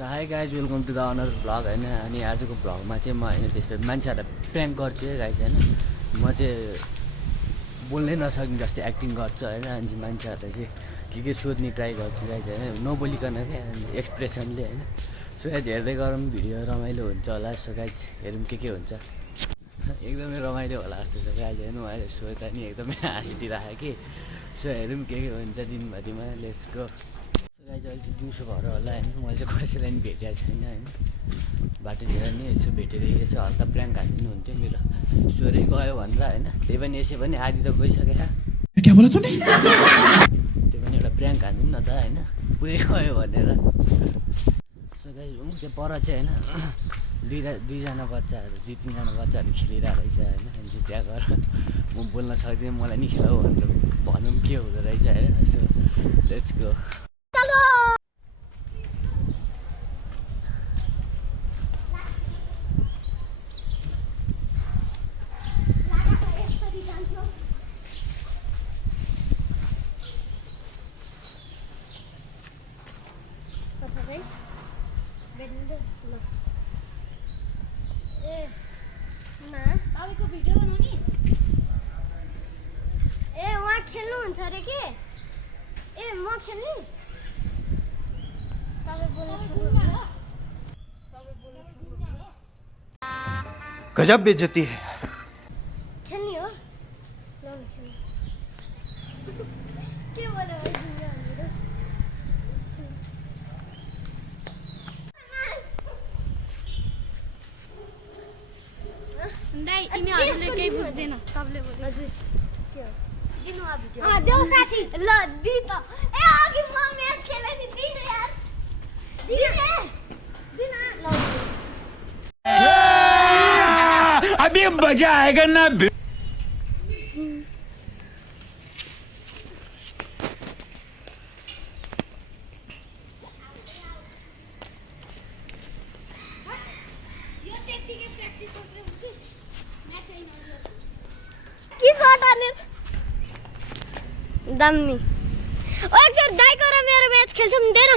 So hi guys welcome to the another vlog होइन। अनि आजको भ्लगमा चाहिँ म होइन त्यसपछि मान्छेहरूलाई प्र्याङ्क गर्छु है गाइज होइन। म चाहिँ बोल्नै नसक्ने जस्तै एक्टिङ गर्छु होइन। अनि मान्छेहरूलाई चाहिँ के सोध्ने ट्राई गर्छु गाइज होइन, नबोलिकन क्या एक्सप्रेसनले होइन। सो गाइज हेर्दै गरौँ, भिडियो रमाइलो हुन्छ होला। सो गाइज हेरौँ के हुन्छ। एकदमै रमाइलो होला जस्तो छ गाइज होइन। उहाँले सोध्दा नि एकदमै हाँसिदिइराख्यो कि। सो हेरौँ के हुन्छ दिनभरिमा। Let's go. गाइज अहिले चाहिँ दिउँसो भएर होला होइन। मैले चाहिँ कसैलाई नि भेटेको छैन होइन। बाटोतिर नि यसो भेटेदेखि यसो हल्का प्र्याङ्क हानिदिनु हुन्थ्यो। मेरो स्टोरी गयो भनेर होइन। त्यही पनि यसै पनि आधी त गइसकेको त्यो पनि एउटा प्र्याङ्क हानिदिनु न त होइन, पुरै गयो भनेर। सो गाइज त्यो पर चाहिँ होइन दुईजना बच्चाहरू 2-3जना बच्चाहरू खेलिरहेको रहेछ होइन। अनि त्यहाँ गएर म बोल्न सक्दिनँ, मलाई नि खेलाऊ भनेर भनौँ के हुँदो रहेछ होइन। So let's go. तपाईँको भिडियो बनाउने उहाँ खेल्नुहुन्छ अरे के? म खेल्ने? गजब बेइज्जती है। खेल्ने हो के बोल्यो दाइ यिनीहरूले केही बुझ्दैन। तपाईँले बोल्नु हजुर के हो दिनु आ भिडियो देऊ साथी ल दि त अघि म म्याच खेले नि दिनु यार दिनु ल अभी मजा आएगा ना। दामी एकचोटि दाइको र मेरो म्याच खेल्छौँ हुँदैन?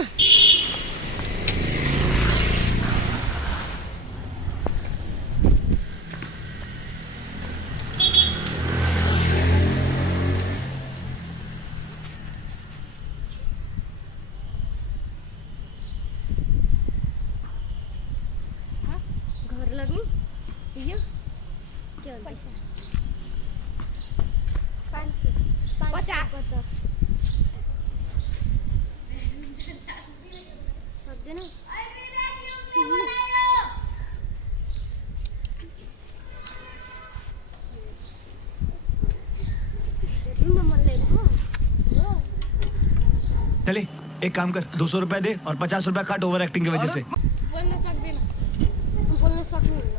घर लाग्ने यो के हुन्छ? 50 सक्दैन। चले एक काम कर, 200 रुपए दे और 50 रुपए काट ओवर एक्टिंग की वजह से। बोल्न सक्दैन। बोल्न सक्नुहुन्न।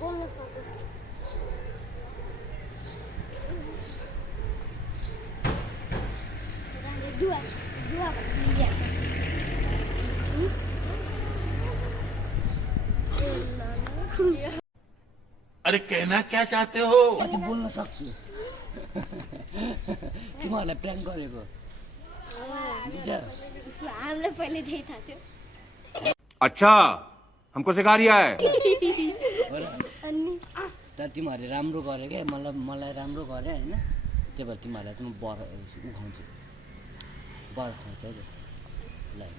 बोल्न सक्छ दुआ दुआ भन्ने छ। अरे कहना क्या चाहते हो? म चाहिँ बोल्न सक्छु। तिमीहरूलाई प्र्याङ्क गरेको हामीलाई पहिले त्यही थाहा थियो। अच्छा हमको सिखा रिया है। अनि तर तिमीहरूले राम्रो गरे क्या, मलाई राम्रो गरे होइन। त्यही भएर तिमीहरूलाई चाहिँ म उखाउँछु, बर खुवाउँछ है ल होइन।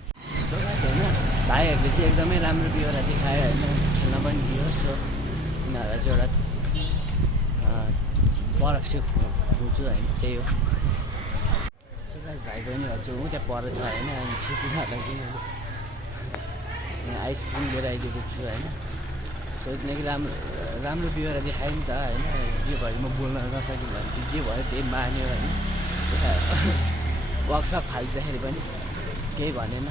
भाइहरूले चाहिँ एकदमै राम्रो बिहोरा देखायो होइन, खेल्न पनि दियो। सो उनीहरूलाई चाहिँ एउटा बरफ चाहिँ खुवाउँछु होइन, त्यही हो। सो गाइस भाइ बहिनीहरू चाहिँ ऊ त्यहाँ पर छ होइन। अनि तिनीहरूलाई चाहिँ आइसक्रिम लिएर आइदिएको छु होइन। सो किनकि राम्रो बिहोरा देखायो नि त होइन। जे भयो म बोल्न नसकेँ भने चाहिँ जे भयो त्यही मान्यो होइन। वर्कसप फाल्दाखेरि पनि केही भनेन।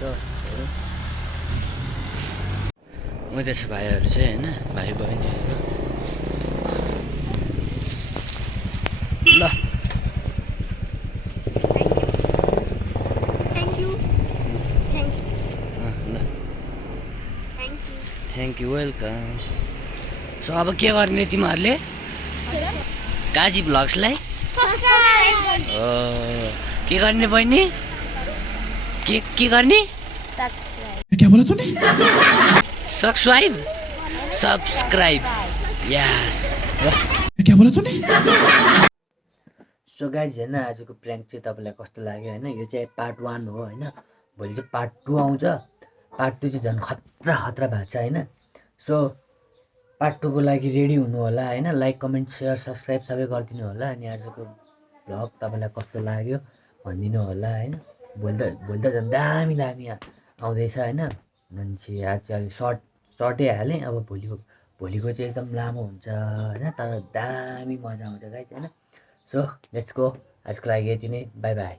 सो उता छ भाइहरू चाहिँ होइन, भाइ बहिनीहरू ल। Thank you. थ्याङ्क्स। ल thank you. Thank you welcome. So अब के गर्ने तिमीहरूले काजी भ्लग्सलाई के गर्ने बहिनी के गर्ने क्या बोला तूने? सब्सक्राइब यस। क्या बोला तूने? सो गाइज होइन आजको प्र्याङ्क चाहिँ तपाईँलाई कस्तो लाग्यो होइन, यो चाहिँ पार्ट 1 हो होइन, भोलि चाहिँ पार्ट 2 आउँछ। पार्ट 2 चाहिँ झन् खतरा भएको छ होइन। सो पार्ट 2 को लागि रेडी हुनु होला होइन, लाइक कमेन्ट सेयर सब्सक्राइब सबै गरिदिनु होला। अनि आजको भ्लग तपाईँलाई कस्तो लाग्यो भनिदिनु होला होइन। भोलि त झन् दामी आउँदैछ होइन। मान्छे आज चाहिँ सर्टै हालेँ, अब भोलिको चाहिँ एकदम लामो हुन्छ होइन, तर दामी मजा आउँछ गाइस होइन। सो लेट्स गो, आजको लागि यति नै, बाई बाई।